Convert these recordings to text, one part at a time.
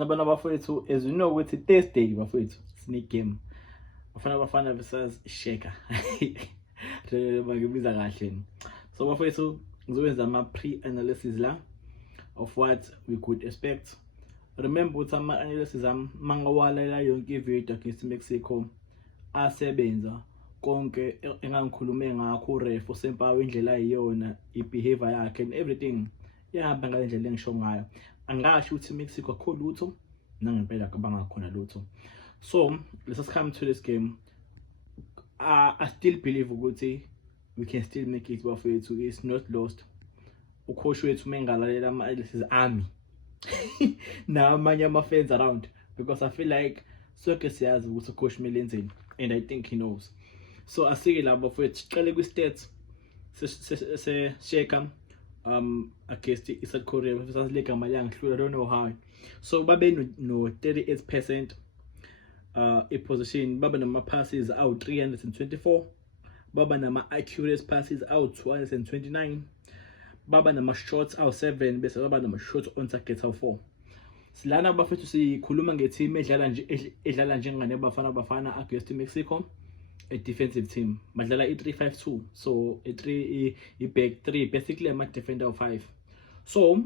Abantu bafowethu, as you know ukuthi Thursday bafowethu sine game. Bafana versus Sheka. Bakubiza kahle. So bafowethu ngizokwenza ama pre-analysis la of what we could expect. Remember ukuthi ama analysis mangawalela yonke ivideo against Mexico asebenza konke engangikhulume ngakho ref usempawe indlela ayiyona ibehavior yakhe and everything yahamba ngale ndlela engisho ngayo. Angasho ukuthi Mexico akho lutho nangempela abangakhona lutho. So let's just come to this game. I still believe ukuthi we can still make it bafowethu. It's not lost. Ukhosho wethu mengalalela ama analysis ami namanye ama fans around, because I feel like sonke siyazi ukuthi ukhosho kumele enzeni and I think he knows. So asike la bafowethu siqale kwi stats se Sheka against South Korea versus Lega Malang. I don't know how. So babe no 38% a position. Baba nama passes out 324. Baba nama accurate passes out 229. Baba nama shots out 7 bese baba nama shots on target out 4. Silana bafethu sikhuluma ngeteam edlala njengane bafana against Mexico, a defensive team. Badlala i-3-5-2, so i-back 3, basically ama defender of 5. So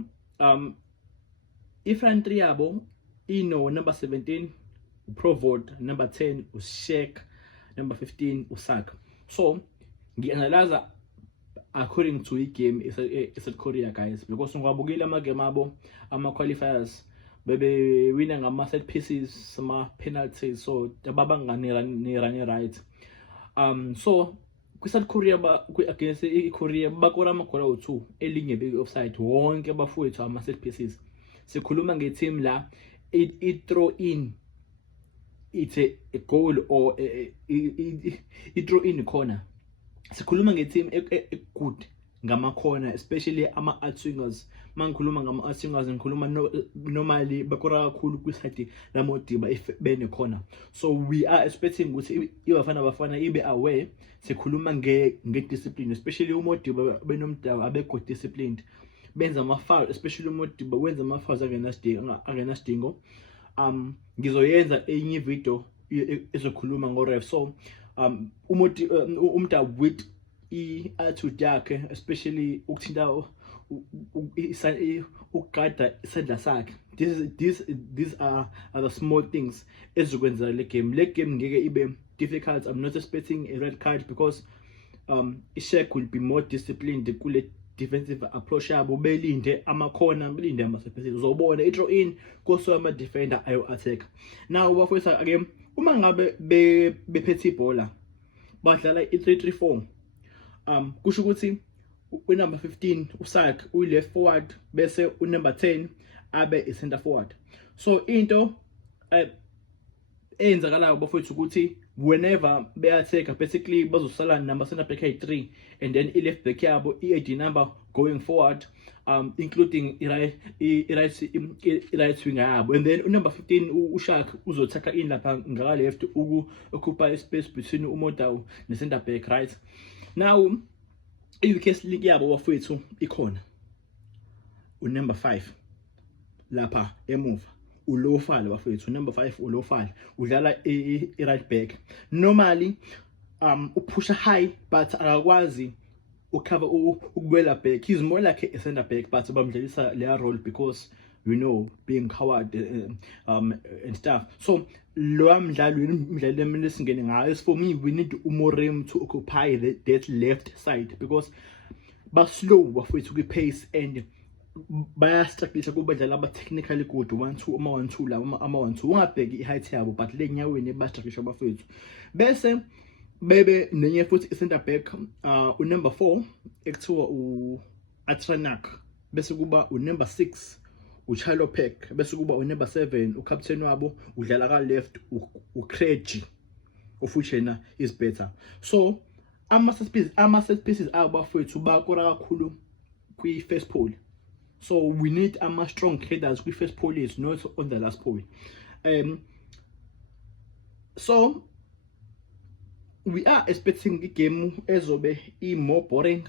i-front 3 yabo ino number 17 Provod, number 10 Ushek, number 15 Usak. So ngi-analyze according to i-game South Korea, guys, because ngwabukile ama-game abo ama-qualifiers bebe wina ngama set pieces, sama penalties, so ababangani right. So South Korea against Korea bakora amakhola u2 elinye be offside wonke abafowethu ama set pieces. Sikhuluma ngeteam la it throw in, it's a goal or it throw in corner. Sikhuluma ngeteam good ngama corner, especially ama outswingers. Mangikhuluma ngama outswingers ngikhuluma normally bakora kakhulu kwiside la Modiba if bene corner. So we are expecting ukuthi ibafana ibe aware. Sikhuluma nge discipline, especially uModiba benomdawo abekho disciplined, benza ama foul, especially uModiba wenza ama fouls angenasidingo. Ngizoyenza enye video ezokhuluma ngo ref. So umda with i-attitude yakhe, especially ukuthinta ukugada isandla sakhe. These are the small things ezokwenza le game. Le game ngeke ibe difficult. I'm not expecting a red card because Ishek will be more disciplined kule defensive approach yabo. Belinde amakhona, belinde ama-spaces, uzobona i-throw in koso ama-defender ayo-attack. Now bafowethu again, uma ngabe bephethe ibhola badlala i-3-3-4, kusho ukuthi number 15 Usak uyi-left forward bese number 10 abe i-center forward. So into eyenzakalayo bafowethu ukuthi whenever be-attack basically bazosala number center back ayi-3 and then i-left back yabo i-AD number going forward, including i-right winger yabo, and then number 15 uShak uzothatha in lapha ngaka left occupy space between uModau ne-center back, right? Now i-UK league yabo bafowethu ikhona number 5 lapha emuva uLofal bafowethu, number 5 uLofal udlala i-right back. Normally upusha high but akakwazi ucover ukuwela back. He's more like a center back, but bamdlalisa leya role because you know being coward and stuff. So lo mdlalo emele singene ngayo, for me we need Umorem to occupy that left side because ba slow bafowethu kwi pace and bayastructure kubadlala aba technically good 1-2 ama 1-2 la ama 1-2 ungabheki i-height yabo but le nyaweni bastructure bafowethu. Bese bebe nenye futhi center back number 4 ekuthiwa uAtranak, bese kuba number 6 uChalopek, bese kuba number 7 ucaptain wabo udlala ka left uKreji of which yena is better. So ama set pieces abafowethu bakora kakhulu kwi first pole. So we need ama strong headers kwi first pole, is not on the last pole. So we are expecting a game ezobe more boring,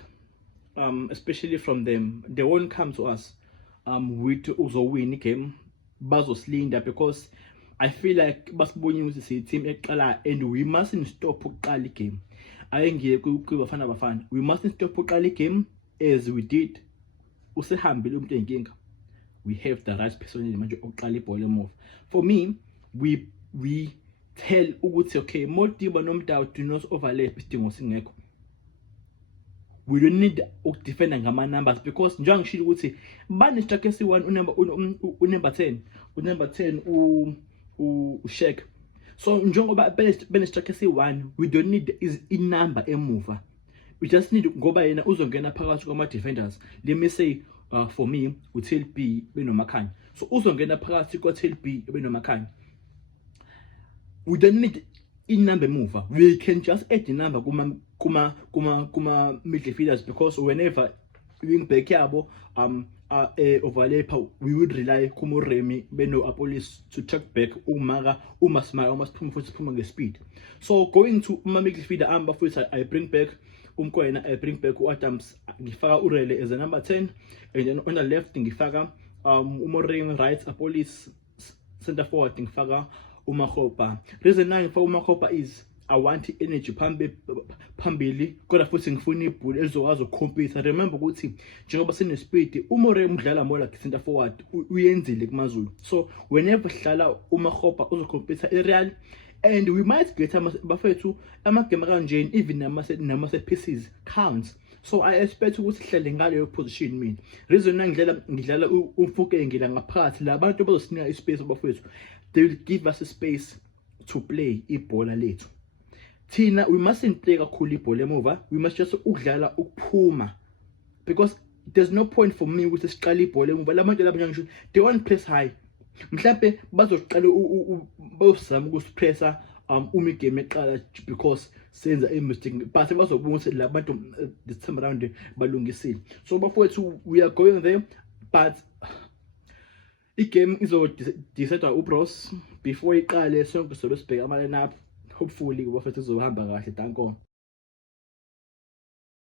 especially from them. They won't come to us with uzowin game bazosilinda, because I feel like basibonile ukuthi siyi team eqala, and we mustn't stop ukuqala igame. Ayengeke kubafana bafana, we mustn't stop ukuqala igame as we did usehambile umuntu enkinga. We have the right personnel manje ukuqala ibhola emuva. For me, we tell ukuthi okay, Modiba noMdao do not overlap isidingo singekho. We don't need ukudefenda ngama numbers, because njengoba ngishilo ukuthi bani strike esi1 unumber 10 uShek. So njengoba bene strike esi1, we don't need is inumber emuva. We just need ngoba yena uzongena phakathi kwama defenders. Let me say for me uTel B benoMakhanya. So uzongena phakathi kwaTel B benoMakhanya. We don't need in number emuva. We can just add the number kuma midfielders, because whenever wing back yabo overlap, we would rely kumo Remy beno Apolis to check back umaka umasmara umasphuma ngespeed. So going to midfielder amba futhi I bring back Umkwena, I bring back Adams, ngifaka Urele as a number 10, and then on the left ngifaka Umoreng, right Apolis center forward ngifaka Umakhopa. Reason 9 for Umakhopa is I want energy phambili kodwa futhi ngifuna ibhola elizokwazi ukucompete. Remember ukuthi njengoba sine speed uMore umdlala more like center forward uyenzile kumaZulu. So whenever hlala uMakhopa uzocompete eReal, and we might get bafethu amagame kanje, even nama set pieces counts. So I expect ukuthi hlale ngaleyo position mina. Reason ngidlala umfuke ngila ngaphakathi labantu bazosinika ispace bafethu. They will give us a space to play ibhola lethu. Tina, we mustn't play kakhulu ibhola emuva. We must just ukudlala ukuphuma, because there's no point for me ukuthi siqala ibhola emuva. Labantu laba ngisho they want press high. Mhlambe bazoqala bazama ukusipressa igame eqala, because senza mistake, but bazobona ukuthi labantu this time around balungisile. So bafowethu we are going there, but igame izodecide uBros before iqale. Sonke sobe sibheka ama line up, hopefully bafethu izohamba kahle. Danko.